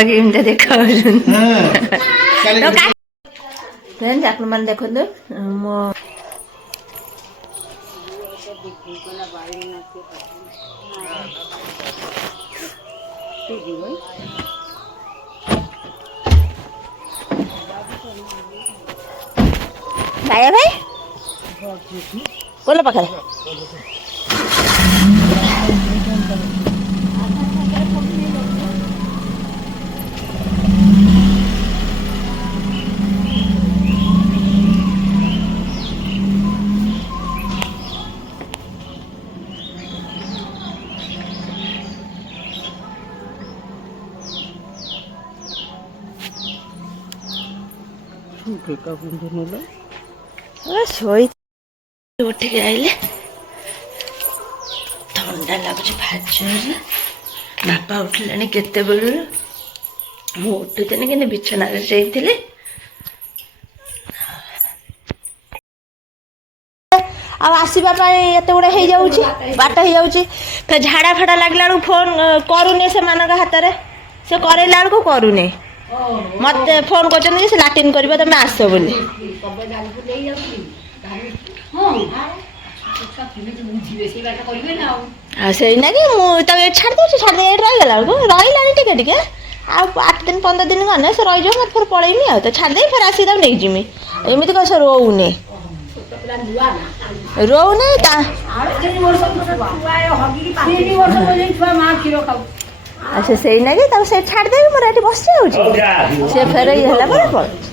ଏମିତି ଦେଖାଉଛନ୍ତି ଆପଣ ମାନେ ଦେଖନ୍ତୁ ମୋ ଭାଇ ଭାଇ କୋଲ ପାଖରେ ଶୋଇ ଉଠିକି ଆଇଲେ ଥଣ୍ଡା ଲାଗୁଛି ଭାଜରେ ବାପା ଉଠିଲେଣି କେତେବେଳରୁ ମୁଁ ଉଠୁଥିଲି କିନ୍ତୁ ବିଛଣାରେ ଶୋଇଥିଲି ଆଉ ଆସିବା ପାଇଁ ଏତେ ଗୁଡେ ହେଇଯାଉଛି ବାଟ ହେଇଯାଉଛି ଫେର ଝାଡା ଫାଡା ଲାଗିଲା ବେଳକୁ ଫୋନ କରୁନି ସେମାନଙ୍କ ହାତରେ ସେ କରେଇଲା ବେଳକୁ କରୁନି ମତେ ଫୋନ କରୁଛନ୍ତି ଯେ ସେ ଲାଟିନ୍ କରିବ ତମେ ଆସ ବୋଲି ଆଉ ସେଇନାକି ମୁଁ ତାକୁ ଛାଡ଼ି ଦଉଛି ଛାଡ଼ି ଏଇଠି ରହିଗଲା ବେଳକୁ ରହିଲାଣି ଟିକେ ଟିକେ ଆଉ 8 ଦିନ 15 ଦିନ ଗଲେ ସେ ରହିଯିବ ମତେ ଫେର ପଳେଇମି ଆଉ ତ ଛାଡ଼ିଦେଇ ଫେର ଆସିକି ତାକୁ ନେଇଯିମି ଏମିତି କଣ ସେ ରହୁନି ରହୁନି ତା ଆଉ ସେ ସେଇନାକି ତାକୁ ସେ ଛାଡ଼ିଦେବି ମୋର ଏଠି ବସି ଯାଉଛି ସେ ଫେର ଇଏ ହେଲା ପରେ ପଳଉଛି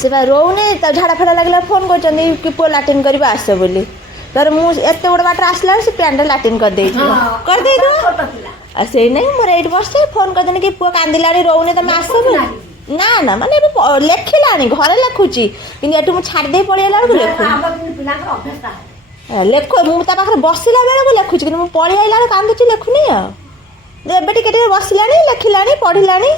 ସେ ବା ରହୁନି ତା ଝାଡ଼ା ଫାଡ଼ା ଲାଗିଲା ଫୋନ କରୁଛନ୍ତି କି ପୁଅ ଲାଟିନ୍ କରିବା ଆସ ବୋଲି ତାର ମୁଁ ଏତେ ଗୋଟେ ବାଟରେ ଆସିଲା ବେଳକୁ ସେ ପ୍ୟାଣ୍ଟରେ ଲାଟିନ୍ କରିଦେଇଥିବ ଆଉ ସେଇ ନାଇଁ ମୋର ଏଇଠି ବସିଛି ଫୋନ କରିଦେନି କି ପୁଅ କାନ୍ଦିଲାଣି ରହୁନି ତମେ ଆସ ବୋଲି ନା ନା ମାନେ ଏବେ ଲେଖିଲାଣି ଘରେ ଲେଖୁଛି କିନ୍ତୁ ଏଠୁ ମୁଁ ଛାଡ଼ିଦେଇ ପଳେଇଲା ବେଳକୁ ଲେଖୁ ମୁଁ ତା ପାଖରେ ବସିଲା ବେଳକୁ ଲେଖୁଛି କିନ୍ତୁ ମୁଁ ପଳେଇ ଆଇଲା ବେଳକୁ କାନ୍ଦୁଛି ଲେଖୁନି ଆଉ ଏବେ ଟିକେ ଟିକେ ବସିଲାଣି ଲେଖିଲାଣି ପଢିଲାଣି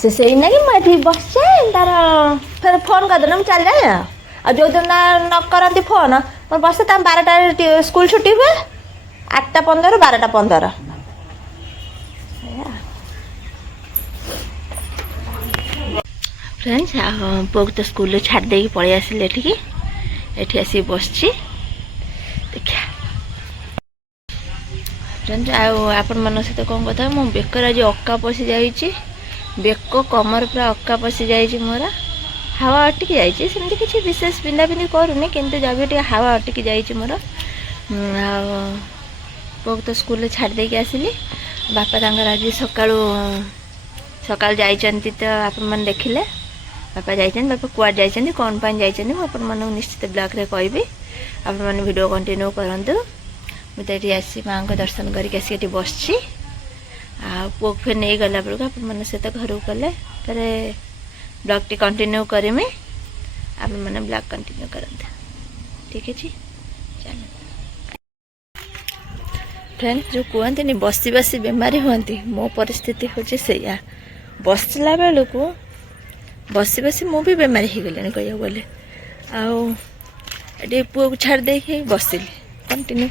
ସେ ସେଇ ନାକି ମୁଁ ଏଠି ବସିଛେ ତାର ଫେର ଫୋନ କରିଦେଲେ ମୁଁ ଚାଲିଯାଏ ଆଉ ଯୋଉଦିନ ନ କରନ୍ତି ଫୋନ ମୁଁ ବସେ ତା 12ଟାରେ ସ୍କୁଲ ଛୁଟି ହୁଏ 8ଟା 15 12ଟା 15 ଫ୍ରେଣ୍ଡସ୍ ପୁଅକୁ ତ ସ୍କୁଲରେ ଛାଡ଼ି ଦେଇକି ପଳେଇ ଆସିଲେ ଏଠିକି ଏଠି ଆସିକି ବସିଛି ଦେଖିଆ ଫ୍ରେଣ୍ଡସ୍ ଆଉ ଆପଣମାନଙ୍କ ସହିତ କ'ଣ କଥା ମୋ ବେକରେ ଆଜି ଅକା ପଶି ଯାଇଛି ବେକ କମର ପୁରା ଅକା ପଶି ଯାଇଛି ମୋର ହାୱା ଅଟିକି ଯାଇଛି ସେମିତି କିଛି ବିଶେଷ ପିନ୍ଧାପିନ୍ଧି କରୁନି କିନ୍ତୁ ଯାବି ଟିକେ ହାୱା ଅଟିକି ଯାଇଛି ମୋର ଆଉ ପୁଅକୁ ତ ସ୍କୁଲରେ ଛାଡ଼ି ଦେଇକି ଆସିଲି ବାପା ତାଙ୍କର ଆଜି ସକାଳୁ ଯାଇଛନ୍ତି ତ ଆପଣମାନେ ଦେଖିଲେ ବାପା ଯାଇଛନ୍ତି ବାପା କୁଆଡ଼େ ଯାଇଛନ୍ତି କ'ଣ ପାଇଁ ଯାଇଛନ୍ତି ମୁଁ ଆପଣମାନଙ୍କୁ ନିଶ୍ଚିତ ବ୍ଲଗ୍ରେ କହିବି ଆପଣମାନେ ଭିଡ଼ିଓ କଣ୍ଟିନ୍ୟୁ କରନ୍ତୁ ମୁଁ ତ ଏଠି ଆସି ମାଆଙ୍କ ଦର୍ଶନ କରିକି ଆସିକି ଏଠି ବସିଛି ଆଉ ପୁଅକୁ ଫେର ନେଇଗଲା ବେଳକୁ ଆପଣମାନଙ୍କ ସହିତ ଘରକୁ ଗଲେ ଫେରେ ବ୍ଲଗ୍ଟି କଣ୍ଟିନ୍ୟୁ କରିମି ଆପଣମାନେ ବ୍ଲଗ୍ କଣ୍ଟିନ୍ୟୁ କରନ୍ତୁ ଠିକ୍ ଅଛି ଚାଲ ଫ୍ରେଣ୍ଡସ୍ ଯେଉଁ କୁହନ୍ତିନି ବସି ବସି ବେମାରୀ ହୁଅନ୍ତି ମୋ ପରିସ୍ଥିତି ହେଉଛି ସେଇଆ ବସିଲା ବେଳକୁ ବସି ବସି ମୁଁ ବି ବେମାରୀ ହେଇଗଲିଣି କହିବାକୁ ଗଲେ ଆଉ ଏଠି ପୁଅକୁ ଛାଡ଼ି ଦେଇକି ବସିଲି କଣ୍ଟିନ୍ୟୁ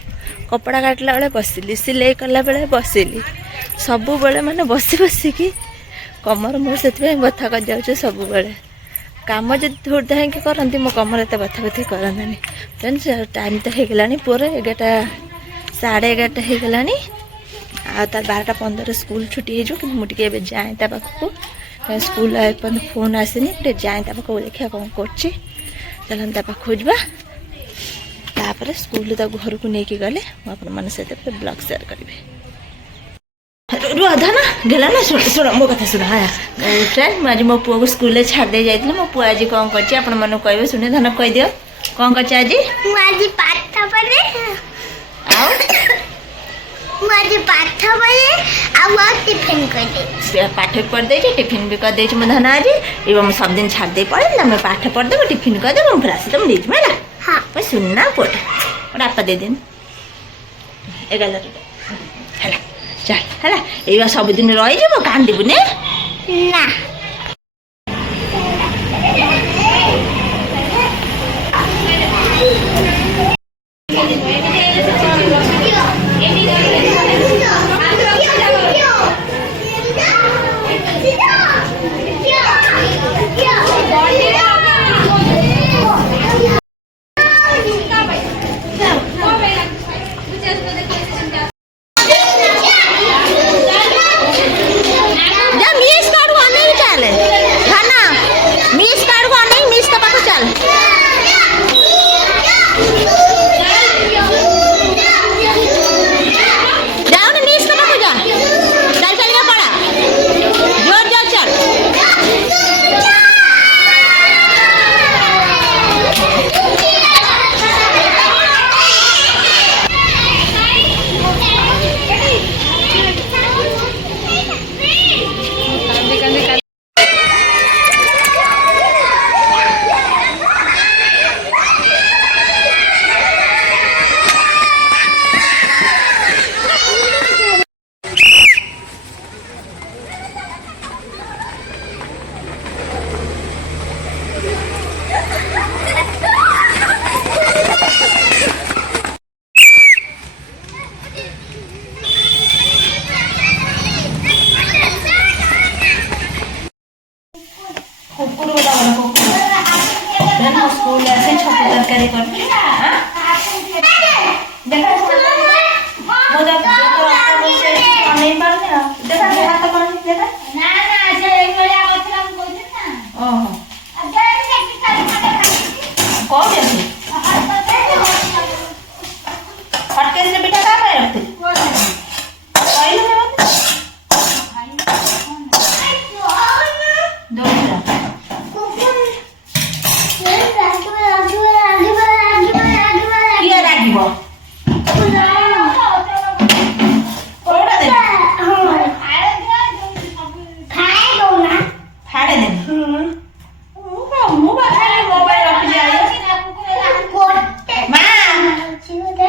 କପଡ଼ା କାଟିଲା ବେଳେ ବସିଲି ସିଲେଇ କଲା ବେଳେ ବସିଲି ସବୁବେଳେ ମାନେ ବସି ବସିକି କମର ମୋର ସେଥିପାଇଁ ବଥା କରିଯାଉଛି ସବୁବେଳେ କାମ ଯଦି ଧୂଡ଼ ଧାଇଁକି କରନ୍ତି ମୋ କମର ଏତେ ବଥା ବଥି କରନ୍ତାନି ଫ୍ରେଣ୍ଡସ୍ ଟାଇମ୍ ତ ହେଇଗଲାଣି ପୁଅର 11ଟା 11:30 ହେଇଗଲାଣି ଆଉ ତାର 12ଟା 15 ସ୍କୁଲ ଛୁଟି ହେଇଯିବ କିନ୍ତୁ ମୁଁ ଟିକେ ଏବେ ଯାଏଁ ତା ପାଖକୁ ସ୍କୁଲ ଏପର୍ଯ୍ୟନ୍ତ ଫୋନ୍ ଆସିନି ଟିକେ ଯାଏଁ ତା ପାଖକୁ ଦେଖିବା କ'ଣ କରୁଛି ଚାଲନ୍ତୁ ତା ପାଖକୁ ଯିବା ତାପରେ ସ୍କୁଲ ତାକୁ ଘରକୁ ନେଇକି ଗଲେ ମୁଁ ଆପଣମାନଙ୍କ ସହିତ ବ୍ଲଗ୍ ସେୟାର କରିବି ରୁହ ଧନ ଗଲା ନା ଶୁଣ ମୋ କଥା ଶୁଣ ହଁ ଫ୍ରେଣ୍ଡ ମୁଁ ଆଜି ମୋ ପୁଅକୁ ସ୍କୁଲରେ ଛାଡ଼ି ଦେଇ ଯାଇଥିଲି ମୋ ପୁଅ ଆଜି କ'ଣ କରିଛି ଆପଣମାନଙ୍କୁ କହିବେ ଶୁଣେ ଧନ କହିଦିଅ କ'ଣ କରିଛି ଆଜି ମୁଁ ଆଜି ପାଠ ପଢ଼େ ଆଉ ମୁଁ ଆଜି ପାଠ ପଢ଼େ ଆଉ ଟିଫିନ୍ କରିଦେଇଛି ପାଠ ବି ପଢ଼ିଦେଇଛି ଟିଫିନ୍ ବି କରିଦେଇଛି ମୋ ଧନ ଆଜି ଏବଂ ମୁଁ ସବୁଦିନ ଛାଡ଼ି ଦେଇ ପଳେଇଲି ଆମେ ପାଠ ପଢ଼ିଦେବୁ ଟିଫିନ୍ କରିଦେବୁ ମୁଁ ଫେର ଆସିଲେ ମୁଁ ନେଇଯିବି ହେଲା ହଁ ଶୁଣନା ପୁଅଟା ଗୋଟେ ଆପା ଦେଇଦେନି ଏଗାର ହେଲା ଚାଲ ହେଲା ଏଇବା ସବୁଦିନ ରହିଯିବ କାନ୍ଦିବୁନି ନା ତରକାରୀ କରିଛି ଦେଖ ଅନେଇ ପାରୁନି ଆଉ ଦେଖ ହାତ କଣ ଦେଖ ଓହୋ କୋଉଠି ଅଛି ହଟକେସରେ ପିଠା କାହା ପାଇଁ ରଖିଥିଲି କହିଲୁ ନା କିଏ ରାଗିବ ଫାଡେ ଦେବି ମୁଁ ବା ଖାଲି ମୋବାଇଲ ରଖିଛି ମା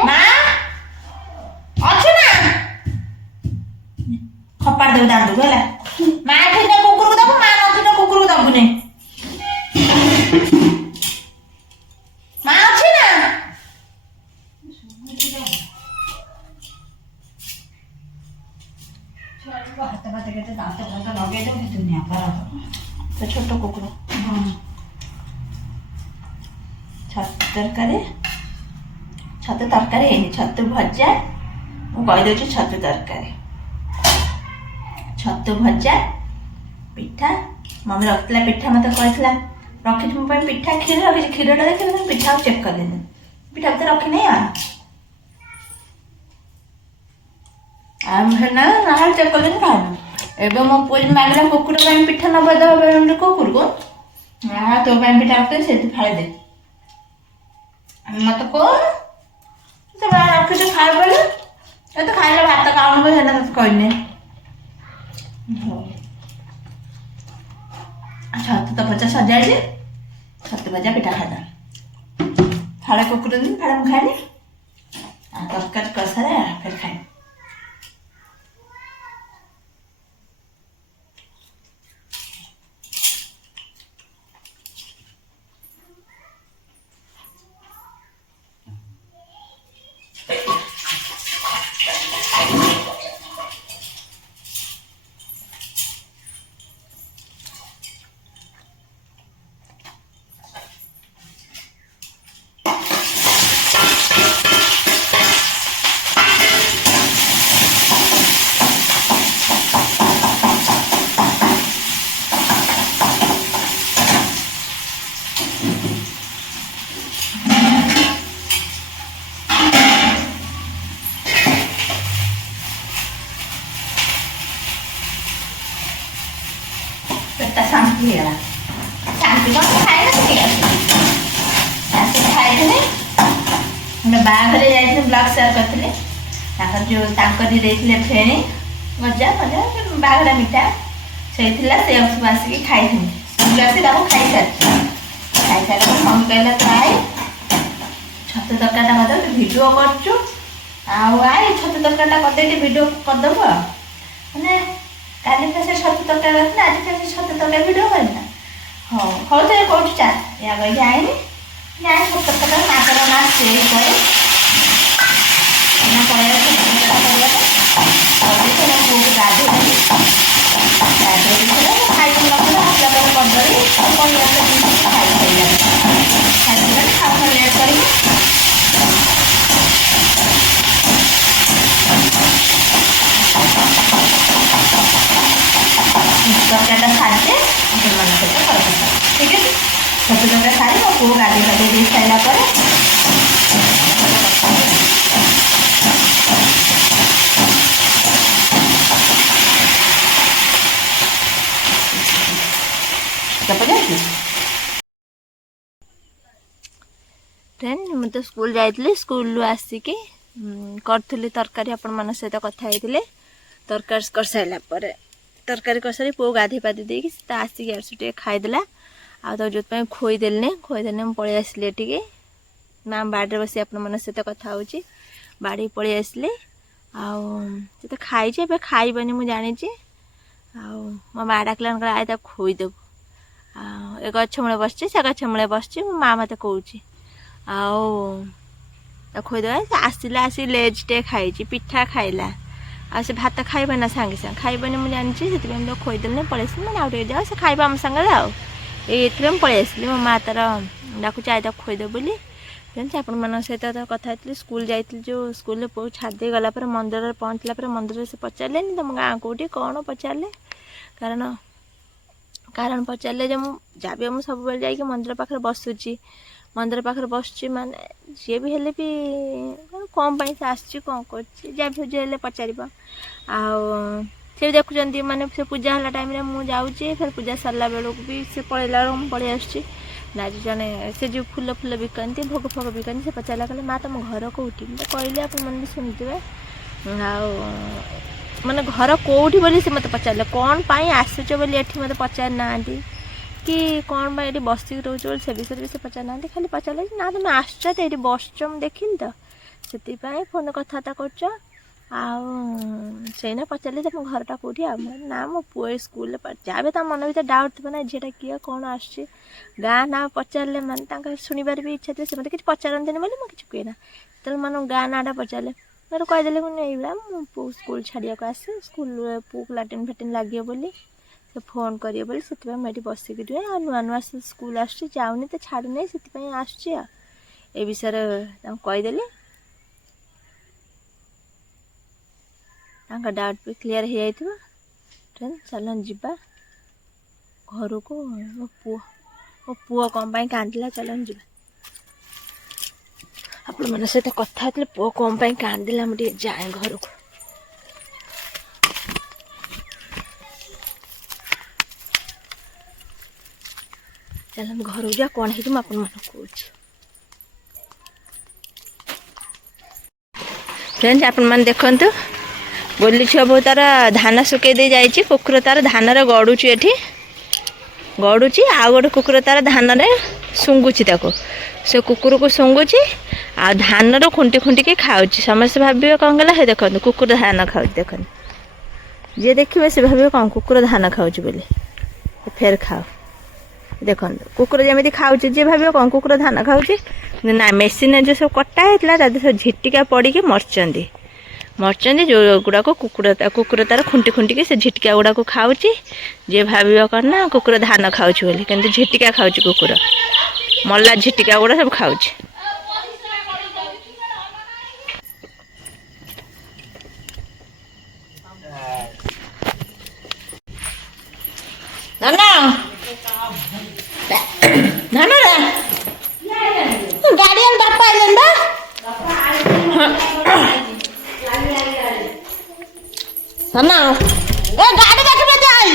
ମା ଅଛୁ ନା ଖପାଡି ଦେବୁ ଦାଣ୍ଡକୁ ହେଲା ମା ଥିଲେ କୁକୁରକୁ ଦବୁ ମା ନଥିଲେ କୁକୁରକୁ ଦବୁନି ମା ଅଛି ନା ଛୋଟ କୁକୁର ଛତୁ ତରକାରୀ ହେଇନି ଛତୁ ଭଜା ମୁଁ କହିଦେଉଛି ଛତୁ ତରକାରୀ ଛତୁ ଭଜା ପିଠା ମମି ରଖିଥିଲା ପିଠା ମତେ କହିଥିଲା ରଖିଛି ମୋ ପାଇଁ ପିଠା କ୍ଷୀର ରଖିଛି କ୍ଷୀରଟା ଦେଖିଲି ପିଠା ଆଉ ଚେକ୍ କରିଦେଲି ପିଠା ତ ରଖିନି ଆଉ ନା ଚେକ୍ କରିଦେଲି ଖାଇବି ଏବେ ମୋ ପୁଅ ମାଗିଲା କୁକୁର ପାଇଁ ପିଠା ନବା ଦେବା ପାଇଁ କୁକୁରକୁ ତୋ ପାଇଁ ପିଠା ରଖିଥିଲି ସେଠି ଫାଳି ଦେ ମତେ କହୁନୁ ସେ ରଖିଛୁ ଖାଇବ ବୋଲି ଏ ତ ଖାଇଲେ ଭାତ ଖାଉନୁ ବୋଲି ସେଟା ତତେ କହିନି ଛତୁ ତ ଭଜା ସଜାଇଛି ଛତୁ ଭଜା ପିଠା ଖାଇଦା ଫାଳେ କୁକୁର ଦେବି ଫାଳେ ମୁଁ ଖାଇଲି ଆଉ ତରକାରୀ କଷାରେ ଫେର ଖାଇବି ଶାନ୍ତି ହେଇଗଲା ଶାନ୍ତି କ'ଣ ଖାଇନଥିଲି ଶାନ୍ତି ଖାଇଥିଲି ଗୋଟେ ବାହାଘରେ ଯାଇଥିଲି ବ୍ଲଗ୍ ସେୟାର କରିଥିଲି ତାଙ୍କର ଯେଉଁ ତାଙ୍କରି ଦେଇଥିଲେ ଫେଣି ଗଜା ଫଜା ବାହାଘର ମିଠା ସେଇଥିଲା ସେ ସବୁ ଆସିକି ଖାଇଥିଲି ସ୍କୁଲ ଆସି ତାକୁ ଖାଇସାରିଛି ଖାଇସାରିଲା ପରେ ମମି କହିଲା ଖାଇ ଛତୁ ତରକାରୀଟା କରିଦେବୁ ତୁ ଭିଡ଼ିଓ କରୁଛୁ ଆଉ ଆଇ ଛତୁ ତରକାରୀଟା କରିଦେଇକି ଭିଡ଼ିଓ କରିଦେବୁ ଆଉ ମାନେ କାଲି ଫେର ସେ ଛତୁ ତରକାରୀ କରିଥିଲା ଆଜି ଫେର ସେ ଛତୁ ତରକାରୀ ଭିଡ଼ିଓ କରିନା ହଉ ହଉ ତ କହୁଛୁ ଚା ଏହା କହିକି ଆଇନି ଯାଇ ଛତୁ ତରକାରୀ ମାଛର ନା ସେଇ କରି ନା କରିବା ଛତୁ ତରକାରୀ କରିବା ପୁଅକୁ ଗାଧୋଇ ଖାଇକି ନଥିଲା ଆସିଲା ପରେ କରିଦେବି ଆଉ କ'ଣ ଖାଇସାରିଲାଣି ଖାଇବା ଲେଟ୍ କରିବି ତରକାରୀଟା ସାରିଛେ ଆପଣମାନଙ୍କ ସହିତ କଥା ଠିକ୍ ଅଛି ଛତୁ ତରକାରୀ ସାରି ମୋ ପୁଅ ଗାଧୋଇ ପାଧୋଇ ଦେଇ ସାରିଲା ପରେ फ्रेंड ମୁଁ ତ ସ୍କୁଲ ଯାଇଥିଲି ସ୍କୁଲରୁ ଆସିକି କରୁଥିଲି ତରକାରୀ ଆପଣମାନଙ୍କ ସହିତ କଥା ହେଇଥିଲେ ତରକାରୀ କରିସାରିଲା ପରେ ତରକାରୀ କରିସାରି ପୁଅ ଗାଧୋଇ ପାଧୋଇ ଦେଇକି ସେ ତ ଆସିକି ଆସୁ ଟିକେ ଖାଇଦେଲା ଆଉ ତାକୁ ଯେଉଁଥିପାଇଁ ଖୋଇଦେଲିନି ମୁଁ ପଳେଇ ଆସିଲି ଏଠିକି ନା ବାଡ଼ିରେ ବସି ଆପଣମାନଙ୍କ ସହିତ କଥା ହେଉଛି ବାଡ଼ିକି ପଳେଇ ଆସିଲି ଆଉ ସେ ତ ଖାଇଛି ଏବେ ଖାଇବନି ମୁଁ ଜାଣିଛି ଆଉ ମୋ ମା ଡାକିଲାନି କହିଲା ଆଇ ତାକୁ ଖୋଇଦେବୁ ଆଉ ଏ ଗଛ ମୂଳେ ବସିଛି ସେ ଗଛ ମୂଳେ ବସିଛି ମୋ ମା ମୋତେ କହୁଛି ଆଉ ତାକୁ ଖୋଇଦେବା ସେ ଆସିଲା ଆସିକି ଲେଜ୍ ଟିକେ ଖାଇଛି ପିଠା ଖାଇଲା ଆଉ ସେ ଭାତ ଖାଇବ ନା ସାଙ୍ଗେ ସାଙ୍ଗେ ଖାଇବନି ମୁଁ ଜାଣିଛି ସେଥିପାଇଁ ମୁଁ ଖୋଇଦେଲି ପଳେଇ ଆସିଲି ମାନେ ଆଉ ଟିକେ ଯାଅ ସେ ଖାଇବ ଆମ ସାଙ୍ଗରେ ଆଉ ଏଇଥିରେ ମୁଁ ପଳେଇ ଆସିଲି ମୋ ମା ତାର ଡାକୁଛି ଆଇ ତାକୁ ଖୋଇଦେବ ବୋଲି ଜାଣିଛି ଆପଣମାନଙ୍କ ସହିତ ତ କଥା ହେଇଥିଲି ସ୍କୁଲ ଯାଇଥିଲି ଯେଉଁ ସ୍କୁଲରେ ପୁଅ ଛାଡ଼ି ଦେଇ ଗଲା ପରେ ମନ୍ଦିରରେ ପହଞ୍ଚିଲା ପରେ ମନ୍ଦିରରେ ସେ ପଚାରିଲେନି ତମ ଗାଁ କେଉଁଠି କ'ଣ ପଚାରିଲେ କାରଣ ପଚାରିଲେ ଯେ ମୁଁ ଯାହା ବି ମୁଁ ସବୁବେଳେ ଯାଇକି ମନ୍ଦିର ପାଖରେ ବସୁଛି ମାନେ ଯିଏ ବି ହେଲେ ବି କ'ଣ ପାଇଁ ସେ ଆସିଛି କ'ଣ କରୁଛି ଯାହା ବି ହେଲେ ପଚାରିବ ଆଉ ସେ ବି ଦେଖୁଛନ୍ତି ମାନେ ସେ ପୂଜା ହେଲା ଟାଇମ୍ରେ ମୁଁ ଯାଉଛି ଫେର ପୂଜା ସରିଲା ବେଳକୁ ବି ସେ ପଳେଇଲା ବେଳକୁ ମୁଁ ପଳେଇ ଆସୁଛି ନା ଆଜି ଜଣେ ସେ ଯେଉଁ ଫୁଲ ବିକନ୍ତି ଭୋଗ ଫୋଗ ବିକନ୍ତି ସେ ପଚାରିଲା କହିଲେ ମା ତମ ଘର କେଉଁଠି ମୁଁ ତ କହିଲି ଆପଣମାନେ ବି ଶୁଣିଥିବେ ଆଉ ମାନେ ଘର କେଉଁଠି ବୋଲି ସେ ମୋତେ ପଚାରିଲେ କ'ଣ ପାଇଁ ଆସୁଛ ବୋଲି ଏଠି ମୋତେ ପଚାରି ନାହାନ୍ତି କି କ'ଣ ପାଇଁ ଏଠି ବସିକି ରହୁଛ ବୋଲି ସେ ବିଷୟରେ ବି ସେ ପଚାରିନାହାନ୍ତି ଖାଲି ପଚାରିଲେ ନା ତମେ ଆସୁଛ ତ ଏଠି ବସୁଛ ମୁଁ ଦେଖିଲି ତ ସେଥିପାଇଁ ଫୋନ୍ରେ କଥାବାର୍ତ୍ତା କରୁଛ ଆଉ ସେଇନା ପଚାରିଲେ ତମ ଘରଟା କେଉଁଠି ଆଉ ନା ମୋ ପୁଅ ଏଇ ସ୍କୁଲରେ ଯାହା ବି ତା ମନ ଭିତରେ ଡାଉଟ୍ ଥିବ ନା ଝିଅଟା କିଏ କ'ଣ ଆସୁଛି ଗାଁ ନାଁ ପଚାରିଲେ ମାନେ ତାଙ୍କର ଶୁଣିବାର ବି ଇଚ୍ଛା ଥିବ ସେ ମୋତେ କିଛି ପଚାରନ୍ତିନି ବୋଲି ମୁଁ କିଛି କୁହେ ନା ଯେତେବେଳେ ମାନେ ଗାଁ ନାଁଟା ପଚାରିଲେ ମୋତେ କହିଦେଲେ ମୁଁ ଏଇଭଳିଆ ମୁଁ ପୁଅ ସ୍କୁଲ ଛାଡ଼ିବାକୁ ଆସେ ସ୍କୁଲରେ ପୁଅକୁ ଲାଟିନ୍ ଫାଟିନ୍ ଲାଗିବ ବୋଲି ସେ ଫୋନ୍ କରିବ ବୋଲି ସେଥିପାଇଁ ମୁଁ ଏଠି ବସିକି ରୁହେ ଆଉ ନୂଆ ସ୍କୁଲ ଆସୁଛି ଯାଉନି ତ ଛାଡ଼ୁନି ସେଥିପାଇଁ ଆସୁଛି ଆଉ ଏ ବିଷୟରେ ତାଙ୍କୁ କହିଦେଲି ତାଙ୍କ ଡାଉଟ୍ ବି କ୍ଲିୟର୍ ହେଇଯାଇଥିବ ଚାଲ ଯିବା ଘରକୁ ମୋ ପୁଅ କ'ଣ ପାଇଁ କାନ୍ଦିଲା ଚାଲ ଯିବା ଆପଣମାନଙ୍କ ସହିତ କଥା ହେଇଥିଲେ ପୁଅ କ'ଣ ପାଇଁ କାନ୍ଦିଲା ମୁଁ ଟିକେ ଯାଏ ଘରକୁ ଚାଲନ୍ତୁ ଘରକୁ ଯିବା କ'ଣ ହେଇଛି ମୁଁ ଆପଣମାନଙ୍କୁ କହୁଛି ଫ୍ରେଣ୍ଡସ୍ ଆପଣମାନେ ଦେଖନ୍ତୁ ଗୋଲି ଛୁଆ ବୋଉ ତାର ଧାନ ଶୁକେଇ ଦେଇ ଯାଇଛି କୁକୁର ତାର ଧାନରେ ଗଡ଼ୁଛି ଏଠି ଗଡ଼ୁଛି ଆଉ ଗୋଟେ କୁକୁର ତାର ଧାନରେ ଶୁଙ୍ଗୁଛି ତାକୁ ସେ କୁକୁରକୁ ଶୁଙ୍ଗୁଛି ଆଉ ଧାନରୁ ଖୁଣ୍ଟିକି ଖାଉଛି ସମସ୍ତେ ଭାବିବେ କ'ଣ କଲା ହେ ଦେଖନ୍ତୁ କୁକୁର ଧାନ ଖାଉଛି ଦେଖନ୍ତୁ ଯିଏ ଦେଖିବେ ସେ ଭାବିବେ କ'ଣ କୁକୁର ଧାନ ଖାଉଛି ବୋଲି ଫେର ଖାଉ ଦେଖନ୍ତୁ କୁକୁର ଯେମିତି ଖାଉଛି ଯିଏ ଭାବିବ କ'ଣ କୁକୁର ଧାନ ଖାଉଛି ନା ମେସିନରେ ଯେଉଁ ସବୁ କଟା ହେଇଥିଲା ତା ଦେହରେ ସବୁ ଝିଟିକା ପଡ଼ିକି ମରିଛନ୍ତି ଯେଉଁଗୁଡ଼ାକ କୁକୁର ତାର ଖୁଣ୍ଟିକି ସେ ଝିଟିକା ଗୁଡ଼ାକୁ ଖାଉଛି ଯିଏ ଭାବିବ କ'ଣ ନା କୁକୁର ଧାନ ଖାଉଛି ବୋଲି କିନ୍ତୁ ଝିଟିକା ଖାଉଛି କୁକୁର ମଲା ଝିଟିକା ଗୁଡ଼ା ସବୁ ଖାଉଛି ଗାଡ଼ି ବାପା ଆଇଲେଣି ବା ନା ଏ ଗାଡ଼ି ଦେଖିବେ ଯାଇ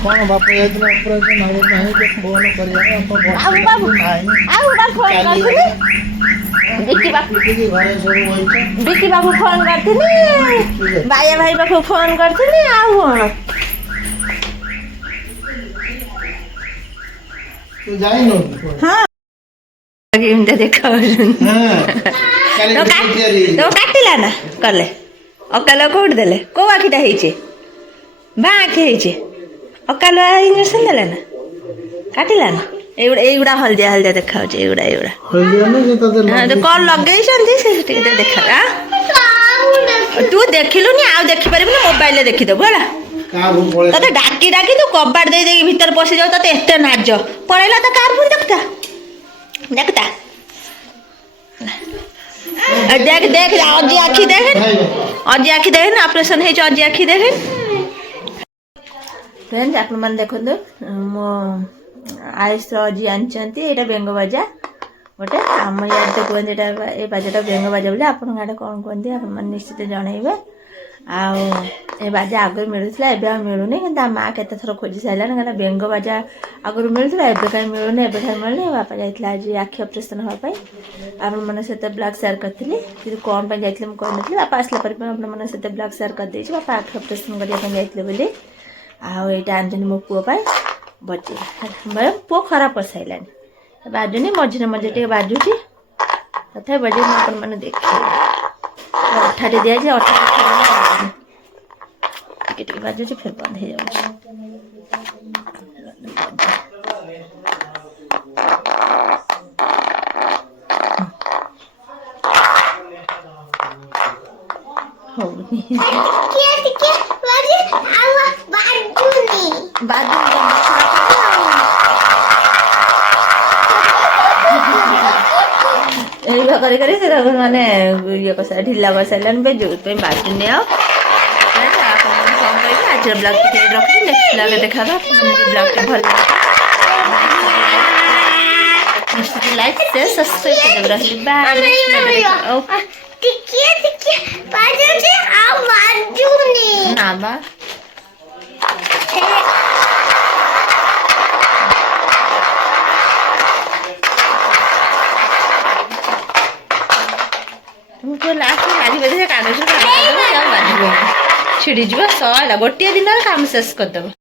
କଣ ବାପା ଯାଇଥିଲା ଅପରେସନ ହବ ନାହିଁ ଯେ ଫୋନ କରିବା ବିକି ବାବୁ ଘରେ ସବୁ ବଇଛ ବିକି ବାବୁ ଫୋନ କରିଥିଲି ବାୟା ଭାଇ ପାଖକୁ ଫୋନ କରିଥିଲି ଆଉ କ'ଣ ତୁ ଯାଇନୁ ହଁ ଏମିତି ଦେଖା କାଟିଲା ନା କଲେ ଅକାଲ କୋଉଠି ଦେଲେ କୋଉ ଆଖିଟା ହେଇଛି ବା ଆଖି ହେଇଛି ଅକାଲ ଇଞ୍ଜେକ୍ସନ ଦେଲେ ନା କାଟିଲା ନା এইগুড়া হলদিয়া দেখা হচ্ছে এইগুড়া কল লগাইছেন সে ଟିକେ দেখা তু দেখিলুনি ଆଉ ଦେଖିପାରିବୁନି ମୋବାଇଲରେ ଦେଖିଦେବୁ ହେଲା ତତେ ଡାକି ତୁ କବାଟ ଦେଇକି ଭିତରେ ପଶି ଯାଉ ତତେ ଏତେ ନାଜ ପଳେଇଲା ତ କାର ପୁଣି ଦେଖୁତା দেখ অজি আখি দেখেন অপারেশন হয়েছে অজি আখি দেখেন ফ্রেন্ডস আপনার দেখুন মো ଆୟୁଷ ଅଜି ଆଣିଛନ୍ତି ଏଇଟା ବେଙ୍ଗ ବାଜା ଗୋଟେ ଆମ ଇଆଡ଼େ ତ କୁହନ୍ତି ଏଇଟା ଏ ବାଜାଟା ବେଙ୍ଗ ବାଜା ବୋଲି ଆପଣଙ୍କ ଆଡ଼େ କ'ଣ କୁହନ୍ତି ଆପଣମାନେ ନିଶ୍ଚିତ ଜଣେଇବେ ଆଉ ଏ ବାଜା ଆଗରୁ ମିଳୁଥିଲା ଏବେ ଆଉ ମିଳୁନି କିନ୍ତୁ ତା ମାଆ କେତେଥର ଖୋଜି ସାରିଲାଣି କାହିଁକିନା ବେଙ୍ଗ ବାଜା ଆଗରୁ ମିଳୁଥିଲା ଏବେ କାହିଁ ମିଳୁନି ଏବେ କାହିଁ ମିଳୁନି ବାପା ଯାଇଥିଲା ଆଜି ଆଖି ଅପରେସନ୍ ହେବା ପାଇଁ ଆପଣମାନଙ୍କ ସହିତ ବ୍ଲଗ୍ ସେୟାର କରିଥିଲି କିନ୍ତୁ କ'ଣ ପାଇଁ ଯାଇଥିଲେ ମୁଁ କହିନଥିଲି ବାପା ଆସିଲା ପରେ ଆପଣମାନଙ୍କ ସହିତ ବ୍ଲଗ୍ ସେୟାର କରିଦେଇଛି ବାପା ଆଖି ଅପରେସନ୍ କରିବା ପାଇଁ ଯାଇଥିଲେ ବୋଲି ଆଉ ଏଇଟା ଆଣିଛନ୍ତି ମୋ ପୁଅ ପାଇଁ ବଜେଇବା ପୁଅ ଖରାପ କରିସାରିଲାଣି ବାଜୁନି ମଝିରେ ଟିକେ ବାଜୁଛି ତଥାପି ବଜେଇ ମୁଁ ଆପଣମାନେ ଦେଖିବେ ଅଠାଟେ ଦିଆଯାଇଛି ଅଠା ଟିକେ ବାଜୁଛି ଫେର ବନ୍ଦ ହେଇଯାଉଛି ଟିକେ ଟିକେ ବାଜି ଆଉ ବାଜୁନି ଏଇଭଳିଆ କରି କରି ସେ ତାକୁ ମାନେ ଇଏ କରିସାରିଲା ଢିଲା କରିସାରିଲାନି ବେ ଯୋଉଥିପାଇଁ ବାଜୁନି ଆଉ ଆପଣଙ୍କୁ କଣ କହିବି ଆଜିର ବ୍ଲଗ୍ ଟିକେ ରଖିଛି ନେକ୍ସଟ ବ୍ଲଗ୍ ଦେଖାବା ବ୍ଲଗ୍ଟି ଭଲ ଲାଇକ୍ ସେୟାର ସବସ୍କ୍ରାଇବ ରହିଲି ବାଏ ଟିକେ ଟିକେ ବାଜୁଛି ଆଉ ବାଜୁନି ନା ବା ମୁଁ ଲାଷ୍ଟ ମାରି ବେঁଧେ କାଗଜ ଛିଡ଼ିଯିବ ସଇଲା ଗୋଟିଏ ଦିନରେ କାମ ଶେଷ କରିଦେବ